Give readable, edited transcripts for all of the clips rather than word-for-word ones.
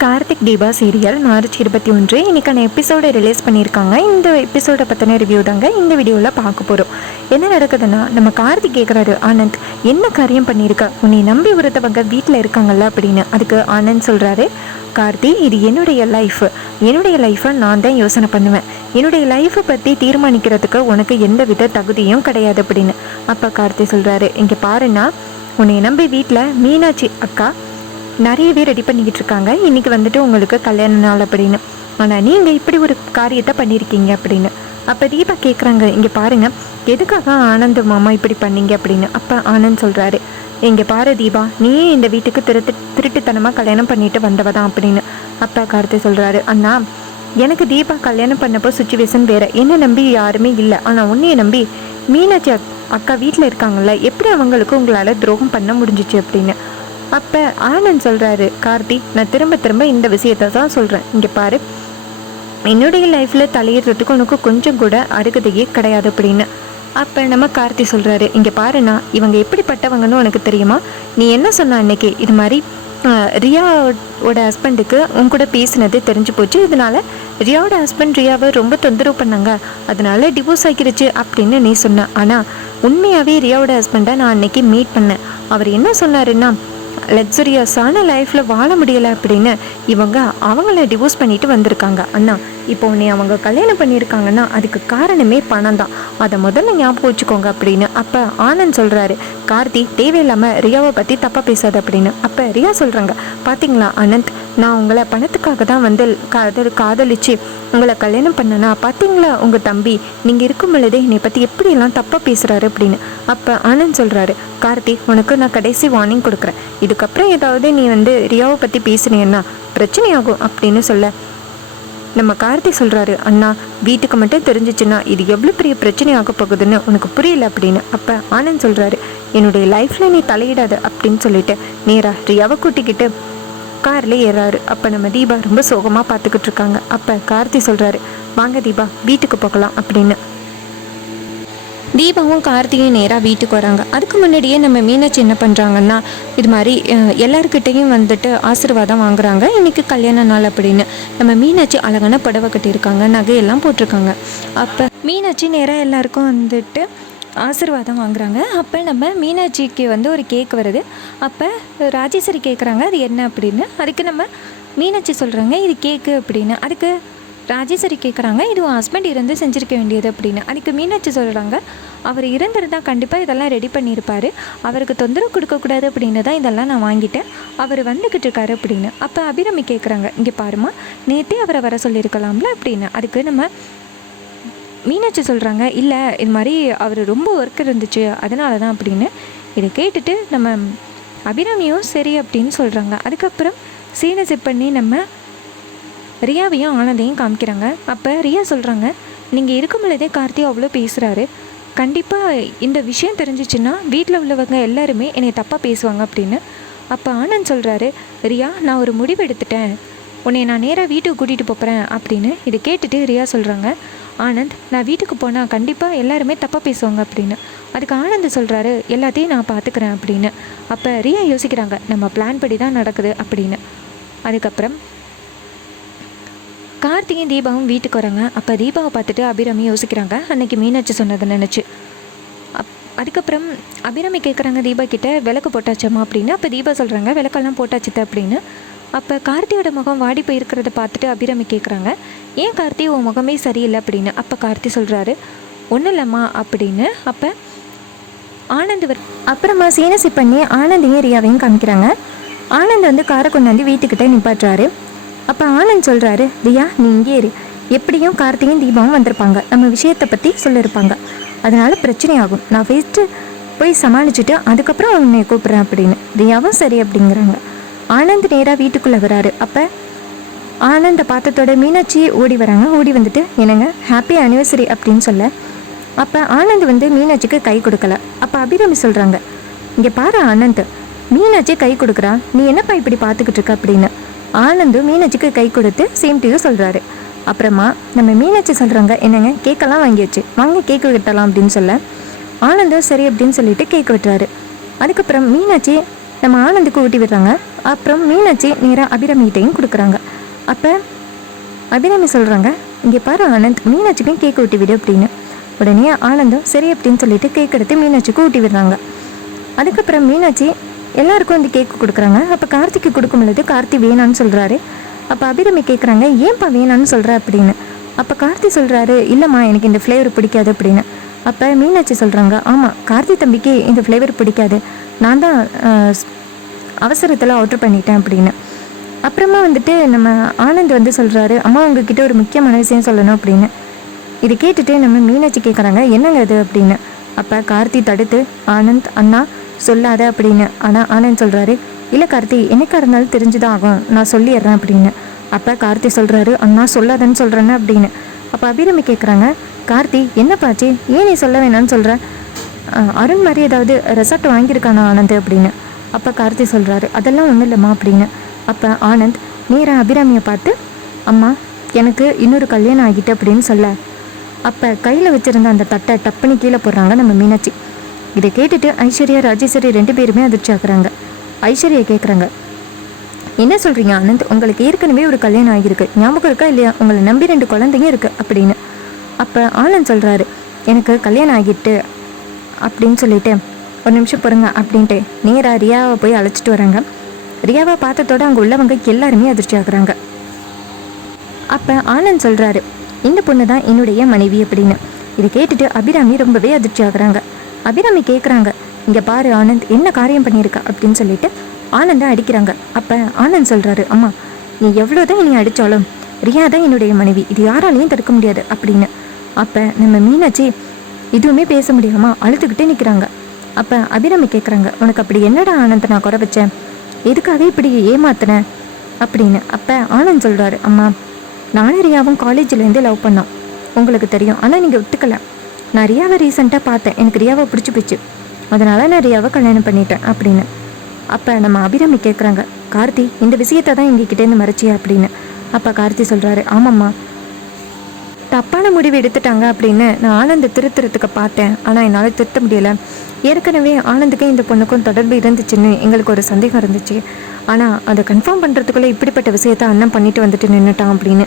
Karthik Deepa serial March 21 இன்னைக்கான எபிசோடை release பண்ணியிருக்காங்க. இந்த எபிசோடை பற்றின ரிவ்யூ தாங்க இந்த வீடியோவில் பார்க்க போகிறோம். என்ன நடக்குதுன்னா, நம்ம கார்த்திக் கேட்குறாரு, ஆனந்த் என்ன காரியம் பண்ணியிருக்க, உன்னை நம்பி ஒருத்தவங்க வீட்டில் இருக்காங்கல்ல அப்படின்னு. அதுக்கு ஆனந்த் சொல்கிறாரு, கார்த்தி இது என்னுடைய லைஃப்பை நான் தான் யோசனை பண்ணுவேன். என்னுடைய லைஃப்பை பற்றி தீர்மானிக்கிறதுக்கு உனக்கு எந்த வித தகுதியும் கிடையாது அப்படின்னு. அப்போ கார்த்தி சொல்கிறாரு, இங்கே பாருன்னா, உன்னை நம்பி வீட்டில் மீனாட்சி அக்கா நிறையவே ரெடி பண்ணிக்கிட்டு இருக்காங்க. இன்றைக்கி வந்துட்டு உங்களுக்கு கல்யாண நாள் அப்படின்னு. ஆனால் நீங்கள் இப்படி ஒரு காரியத்தை பண்ணியிருக்கீங்க அப்படின்னு. அப்போ தீபா கேட்குறாங்க, இங்கே பாருங்கள் எதுக்காக ஆனந்த் மாமா இப்படி பண்ணீங்க அப்படின்னு. அப்போ ஆனந்த் சொல்கிறாரு, இங்கே பாரு தீபா, நீயே இந்த வீட்டுக்கு திருட்டுத்தனமாக கல்யாணம் பண்ணிட்டு வந்தவ தான் அப்படின்னு. அப்போ கார்த்தி சொல்கிறாரு, அண்ணா எனக்கு தீபா கல்யாணம் பண்ணப்போ சுச்சுவேஷன் வேறு, என்னை நம்பி யாருமே இல்லை. ஆனால் உன்னையை நம்பி மீனாட்சி அக்கா வீட்டில் இருக்காங்கல்ல, எப்படி அவங்களுக்கு உங்களால் துரோகம் பண்ண முடிஞ்சிச்சு அப்படின்னு. அப்போ ஆனந்த் சொல்கிறாரு, கார்த்தி நான் திரும்ப இந்த விஷயத்தை தான் சொல்கிறேன். இங்கே பாரு, என்னுடைய லைஃப்பில் தலையிடுறதுக்கு உனக்கு கொஞ்சம் கூட அருகதையே கிடையாது அப்படின்னு. அப்போ நம்ம கார்த்தி சொல்கிறாரு, இங்கே பாருண்ணா, இவங்க எப்படிப்பட்டவங்கன்னு உனக்கு தெரியுமா? நீ என்ன சொன்ன அன்னைக்கு, இது மாதிரி ரியாவோட ஹஸ்பண்டுக்கு உன் கூட பேசினது தெரிஞ்சு போச்சு, இதனால ரியாவோட ஹஸ்பண்ட் ரியாவை ரொம்ப தொந்தரவு பண்ணாங்க, அதனால டிவோர்ஸ் ஆகிருச்சு அப்படின்னு நீ சொன்ன. ஆனால் உண்மையாகவே ரியாவோட ஹஸ்பண்டை நான் அன்னைக்கு மீட் பண்ணேன். அவர் என்ன சொன்னாருன்னா, லக்ஸுரியஸான லைஃப்பில் வாழ முடியலை அப்படின்னு இவங்க அவங்கள டிவோர்ஸ் பண்ணிட்டு வந்திருக்காங்க. அண்ணா இப்போ உன்னை அவங்க கல்யாணம் பண்ணியிருக்காங்கன்னா அதுக்கு காரணமே பணம் தான், அதை முதல்ல ஞாபகம் வச்சுக்கோங்க அப்படின்னு. அப்போ ஆனந்த் சொல்கிறாரு, கார்த்தி தேவையில்லாமல் ரியாவை பற்றி தப்பாக பேசாது அப்படின்னு. அப்போ ரியா சொல்கிறாங்க, பார்த்தீங்களா ஆனந்த், நான் உங்களை பணத்துக்காக தான் வந்து காதலிச்சு உங்களை கல்யாணம் பண்ணனா, பார்த்தீங்களா உங்கள் தம்பி நீங்கள் இருக்கும் பொழுதே என்னை பற்றி எப்படியெல்லாம் தப்பாக பேசுகிறாரு அப்படின்னு. அப்போ ஆனந்த் சொல்கிறாரு, கார்த்தி உனக்கு நான் கடைசி வார்னிங் கொடுக்குறேன், இதுக்கப்புறம் ஏதாவது நீ வந்து ரியாவை பற்றி பேசுனீன்னா பிரச்சனையாகும் அப்படின்னு சொல்ல நம்ம கார்த்தி சொல்கிறாரு, அண்ணா வீட்டுக்கு மட்டும் தெரிஞ்சிச்சுன்னா இது எவ்வளோ பெரிய பிரச்சனை ஆக போகுதுன்னு உனக்கு புரியல அப்படின்னு. அப்போ ஆனந்த் சொல்கிறாரு, என்னுடைய லைஃப்பில் நீ தலையிடாது அப்படின்னு சொல்லிட்டு நேராக ரியாவை கூட்டிக்கிட்டு காரில் ஏறாரு. அப்போ நம்ம தீபா ரொம்ப சோகமாக பார்த்துக்கிட்டு இருக்காங்க. அப்போ கார்த்தி சொல்கிறாரு, வாங்க தீபா வீட்டுக்கு போகலாம் அப்படின்னு. தீபாவும் கார்த்திகையும் நேராக வீட்டுக்கு வராங்க. அதுக்கு முன்னாடியே நம்ம மீனாட்சி என்ன பண்ணுறாங்கன்னா, இது மாதிரி எல்லாருக்கிட்டையும் வந்துட்டு ஆசீர்வாதம் வாங்குறாங்க, இன்றைக்கி கல்யாண நாள் அப்படின்னு. நம்ம மீனாட்சி அழகான புடவை கட்டியிருக்காங்க, நகையெல்லாம் போட்டிருக்காங்க. அப்போ மீனாட்சி நேராக எல்லாருக்கும் வந்துட்டு ஆசீர்வாதம் வாங்குறாங்க. அப்போ நம்ம மீனாட்சிக்கு வந்து ஒரு கேக் வருது. அப்போ ராஜேஸ்வரி கேட்குறாங்க அது என்ன அப்படின்னு. அதுக்கு நம்ம மீனாட்சி சொல்கிறாங்க இது கேக்கு அப்படின்னு. அதுக்கு ராஜேஸ்வரி கேட்குறாங்க, இது உன் ஹஸ்பண்ட் இருந்து செஞ்சுருக்க வேண்டியது அப்படின்னு. அதுக்கு மீனாட்சி சொல்கிறாங்க, அவர் இருந்திருந்தால் கண்டிப்பாக இதெல்லாம் ரெடி பண்ணியிருப்பார், அவருக்கு தொந்தரவு கொடுக்கக்கூடாது அப்படின்னு தான் இதெல்லாம் நான் வாங்கிட்டேன், அவர் வந்துக்கிட்டு இருக்காரு அப்படின்னு. அப்போ அபிராமி கேட்குறாங்க, இங்கே பாருமா நேற்றே அவரை வர சொல்லியிருக்கலாம்ல அப்படின்னு. அதுக்கு நம்ம மீனாட்சி சொல்கிறாங்க, இல்லை இது மாதிரி அவர் ரொம்ப ஒர்க் இருந்துச்சு அதனால தான் அப்படின்னு. இதை கேட்டுட்டு நம்ம அபிராமியும் சரி அப்படின்னு சொல்கிறாங்க. அதுக்கப்புறம் சீனை செட் பண்ணி நம்ம ரியாவையும் ஆனந்தையும் காமிக்கிறாங்க. அப்போ ரியா சொல்கிறாங்க, நீங்கள் இருக்கும் பொழுதே கார்த்தி அவ்வளோ பேசுகிறாரு, கண்டிப்பாக இந்த விஷயம் தெரிஞ்சிச்சுன்னா வீட்டில் உள்ளவங்க எல்லாருமே என்னை தப்பாக பேசுவாங்க அப்படின்னு. அப்போ ஆனந்த் சொல்கிறாரு, ரியா நான் ஒரு முடிவு எடுத்துட்டேன், உன்னை நான் நேராக வீட்டுக்கு கூட்டிகிட்டு போகிறேன் அப்படின்னு. இதை கேட்டுட்டு ரியா சொல்கிறாங்க, ஆனந்த் நான் வீட்டுக்கு போனால் கண்டிப்பாக எல்லாருமே தப்பாக பேசுவாங்க அப்படின்னு. அதுக்கு ஆனந்த் சொல்கிறாரு, எல்லாத்தையும் நான் பார்த்துக்கிறேன் அப்படின்னு. அப்போ ரியா யோசிக்கிறாங்க, நம்ம பிளான் படி தான் நடக்குது அப்படின்னு. அதுக்கப்புறம் கார்த்திகையும் தீபாவும் வீட்டுக்கு வராங்க. அப்போ தீபாவை பார்த்துட்டு அபிராமி யோசிக்கிறாங்க, அன்றைக்கி மீனாட்சி சொன்னதை நினச்சி. அதுக்கப்புறம் அபிராமி கேட்குறாங்க தீபா கிட்டே, விளக்கு போட்டாச்சம்மா அப்படின்னு. அப்போ தீபா சொல்கிறாங்க, விளக்கெல்லாம் போட்டாச்சுத்த அப்படின்னு. அப்போ கார்த்தியோட முகம் வாடி போயிருக்கிறத பார்த்துட்டு அபிராமி கேட்குறாங்க, ஏன் கார்த்தி உன் முகமே சரியில்லை அப்படின்னு. அப்போ கார்த்தி சொல்கிறாரு, ஒன்றும் இல்லைம்மா அப்படின்னு. அப்போ ஆனந்த் அப்புறமா சீனசி பண்ணி ஆனந்தையும் ரியாவையும் காமிக்கிறாங்க. ஆனந்த் வந்து காரை கொண்டாந்து வீட்டுக்கிட்டே நிப்பாட்டுறாரு. அப்போ ஆனந்த் சொல்கிறாரு, ரியா நீ இங்கே ஏறி, எப்படியும் கார்த்திகையும் தீபாவும் வந்திருப்பாங்க, நம்ம விஷயத்தை பற்றி சொல்லியிருப்பாங்க, அதனால் பிரச்சனையாகும், நான் ஃபஸ்ட்டு போய் சமாளிச்சுட்டு அதுக்கப்புறம் உன்னை கூப்பிட்றேன் அப்படின்னு. ரியாவும் சரி அப்படிங்கிறாங்க. ஆனந்த் நேராக வீட்டுக்குள்ளே வராரு. அப்போ ஆனந்தை பார்த்ததோட மீனாட்சி ஓடி வராங்க. ஓடி வந்துட்டு, என்னங்க ஹாப்பி ஆனிவர்சரி அப்படின்னு சொல்ல. அப்போ ஆனந்த் வந்து மீனாட்சிக்கு கை கொடுக்கல. அப்போ அபிராமி சொல்கிறாங்க, இங்கே பாரு ஆனந்த், மீனாட்சி கை கொடுக்குறா, நீ என்னப்பா இப்படி பார்த்துக்கிட்டு இருக்க அப்படின்னு. ஆனந்து மீனாட்சிக்கு கை கொடுத்து சேம் டு யூ சொல்கிறாரு. அப்புறமா நம்ம மீனாட்சி சொல்கிறாங்க, என்னங்க கேக்கெல்லாம் வாங்கியாச்சு, வாங்க கேக்கு வெட்டலாம் அப்படின்னு சொல்ல ஆனந்தும் சரி அப்படின்னு சொல்லிட்டு கேக் வெட்டுறாரு. அதுக்கப்புறம் மீனாட்சி நம்ம ஆனந்துக்கு ஊட்டி விடுறாங்க. அப்புறம் மீனாட்சி நேராக அபிராமிகிட்டையும் கொடுக்குறாங்க. அப்போ அபிராமி சொல்கிறாங்க, இங்கே பாரு ஆனந்த், மீனாட்சிக்கும் கேக் ஊட்டி விடு அப்படின்னு. உடனே ஆனந்தும் சரி அப்படின்னு சொல்லிட்டு கேக் எடுத்து மீனாட்சிக்கு ஊட்டி விடுறாங்க. அதுக்கப்புறம் மீனாட்சி எல்லாருக்கும் வந்து கேக்கு கொடுக்குறாங்க. அப்போ கார்த்திக்கு கொடுக்கும் பொழுது கார்த்தி வேணான்னு சொல்கிறாரு. அப்போ அபிராமி கேட்குறாங்க, ஏன்ப்பா வேணான்னு சொல்கிற அப்படின்னு. அப்போ கார்த்தி சொல்கிறாரு, இல்லைம்மா எனக்கு இந்த ஃப்ளேவர் பிடிக்காது அப்படின்னு. அப்போ மீனாட்சி சொல்கிறாங்க, ஆமாம் கார்த்தி தம்பிக்கு இந்த ஃப்ளேவர் பிடிக்காது, நான் தான் அவசரத்தில் ஆர்டர் பண்ணிட்டேன் அப்படின்னு. அப்புறமா வந்துட்டு நம்ம ஆனந்த் வந்து சொல்கிறாரு, அம்மா உங்ககிட்ட ஒரு முக்கியமான விஷயம் சொல்லணும் அப்படின்னு. இது கேட்டுட்டு நம்ம மீனாட்சி கேட்குறாங்க, என்னங்க அது அப்படின்னு. அப்போ கார்த்தி தடுத்து, ஆனந்த் அண்ணா சொல்லாத அப்படின்னு. ஆனால் ஆனந்த் சொல்கிறாரு, இல்லை கார்த்தி என்னைக்கா இருந்தாலும் தெரிஞ்சுதான் ஆகும், நான் சொல்லிடுறேன் அப்படின்னு. அப்போ கார்த்தி சொல்கிறாரு, அண்ணா சொல்லாதன்னு சொல்கிறேன்னு அப்படின்னு. அப்போ அபிராமி கேட்குறாங்க, கார்த்தி என்னப்பாச்சு, ஏன் நீ சொல்ல வேணான்னு சொல்கிற, அருண் மாதிரி ஏதாவது ரெசார்ட் வாங்கியிருக்கானா ஆனந்த் அப்படின்னு. அப்போ கார்த்தி சொல்கிறாரு, அதெல்லாம் ஒன்றும் இல்லைம்மா அப்படின்னு. அப்போ ஆனந்த் நேராக அபிராமியை பார்த்து, அம்மா எனக்கு இன்னொரு கல்யாணம் ஆகிட்டு அப்படின்னு சொல்ல. அப்போ கையில் வச்சுருந்த அந்த தட்டை டப்புன்னு கீழே போடுறாங்க நம்ம மீனாட்சி. இதை கேட்டுட்டு ஐஸ்வர்யா ராஜேஸ்வரி 2 பேருமே அதிர்ச்சி ஆகுறாங்க. ஐஸ்வர்யா கேட்குறாங்க, என்ன சொல்கிறீங்க ஆனந்த், உங்களுக்கு ஏற்கனவே ஒரு கல்யாணம் ஆகியிருக்கு, ஞாபகம் இருக்கா இல்லையா, உங்களை நம்பி 2 குழந்தைங்க இருக்குது அப்படின்னு. அப்போ ஆனந்த் சொல்கிறாரு, எனக்கு கல்யாணம் ஆகிட்டு அப்படின்னு சொல்லிட்டு ஒரு நிமிஷம் பொறுங்க அப்படின்ட்டு நேராக ரியாவை போய் அழைச்சிட்டு வராங்க. ரியாவை பார்த்ததோட அங்கே உள்ளவங்க எல்லாருமே அதிர்ச்சி ஆகுறாங்க. அப்போ ஆனந்த் சொல்கிறாரு, இந்த பொண்ணு தான் என்னுடைய மனைவி அப்படின்னு. இதை கேட்டுட்டு அபிராமி ரொம்பவே அதிர்ச்சி ஆகுறாங்க. அபிராமி கேட்குறாங்க, இங்கே பாரு ஆனந்த் என்ன காரியம் பண்ணியிருக்கா அப்படின்னு சொல்லிட்டு ஆனந்தை அடிக்கிறாங்க. அப்போ ஆனந்த் சொல்கிறாரு, அம்மா நீ எவ்வளோதான் நீ அடித்தாலும் ரியா தான் என்னுடைய மனைவி, இது யாராலையும் தடுக்க முடியாது அப்படின்னு. அப்போ நம்ம மீனாட்சி எதுவுமே பேச முடியாமல் அழுதுகிட்டே நிற்கிறாங்க. அப்போ அபிராமி கேட்குறாங்க, உனக்கு அப்படி என்னடா ஆனந்த் நான் குறை வச்சேன், எதுக்காக இப்படி ஏமாத்தினேன் அப்படின்னு. அப்போ ஆனந்த் சொல்கிறாரு, அம்மா நானும் ரியாவும் காலேஜ்லேருந்து லவ் பண்ணோம், உங்களுக்கு தெரியும், ஆனால் நீங்கள் ஒத்துக்கலை. நான் ரியாவை ரீசெண்டாக பார்த்தேன், எனக்கு ரியாவை பிடிச்சி போச்சு, அதனால் நான் ரியாவை கல்யாணம் பண்ணிட்டேன் அப்படின்னு. அப்போ நம்ம அபிராமி கேட்குறாங்க, கார்த்தி இந்த விஷயத்தை தான் எங்ககிட்டேருந்து மறைச்சியா அப்படின்னு. அப்போ கார்த்தி சொல்கிறாரு, ஆமாம்மா தப்பான முடிவு எடுத்துட்டாங்க அப்படின்னு நான் ஆனந்தை திருத்துறதுக்கு பார்த்தேன், ஆனால் என்னால் திருத்த முடியலை. ஏற்கனவே ஆனந்துக்கும் இந்த பொண்ணுக்கும் தொடர்பு இருந்துச்சுன்னு எங்களுக்கு ஒரு சந்தேகம் இருந்துச்சு, ஆனால் அதை கன்ஃபார்ம் பண்ணுறதுக்குள்ளே இப்படிப்பட்ட விஷயத்த அண்ணன் பண்ணிட்டு வந்துட்டு நின்றுட்டான் அப்படின்னு.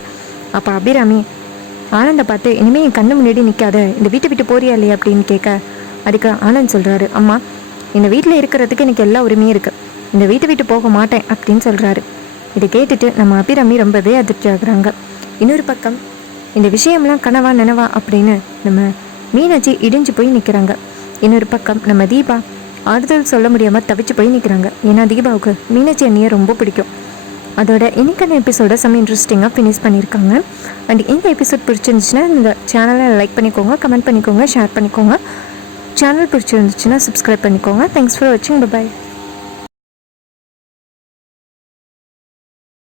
அப்போ அபிராமி ஆனந்தை பார்த்து, இனிமேல் என் கண்ணு முன்னாடி நிற்காத, இந்த வீட்டை விட்டு போறியா இல்லையா அப்படின்னு கேட்க, அதுக்கு ஆனந்த் சொல்கிறாரு, அம்மா இந்த வீட்டில் இருக்கிறதுக்கு எனக்கு எல்லா உரிமையும் இருக்குது, இந்த வீட்டை விட்டு போக மாட்டேன் அப்படின்னு சொல்கிறாரு. இதை கேட்டுட்டு நம்ம அபிராமி ரொம்பவே அதிர்ச்சி ஆகுறாங்க. இன்னொரு பக்கம் இந்த விஷயம்லாம் கனவா நினவா அப்படின்னு நம்ம மீனாட்சி இடிஞ்சு போய் நிற்கிறாங்க. இன்னொரு பக்கம் நம்ம தீபா ஆறுதல் சொல்ல முடியாமல் தவிச்சு போய் நிற்கிறாங்க. ஏன்னா தீபாவுக்கு மீனாட்சி அண்ணியை ரொம்ப பிடிக்கும். அதோட இன்னைக்கான எபிசோட செம்ம இன்ட்ரெஸ்டிங்காக ஃபினிஷ் பண்ணியிருக்காங்க. அண்ட் இந்த எபிசோட் பிடிச்சிருந்துச்சுன்னா இந்த சேனலை லைக் பண்ணிக்கோங்க, கமெண்ட் பண்ணிக்கோங்க, ஷேர் பண்ணிக்கோங்க. சேனல் பிடிச்சிருந்துச்சுன்னா சப்ஸ்கிரைப் பண்ணிக்கோங்க. தேங்க்ஸ் ஃபார் வாட்சிங். பை.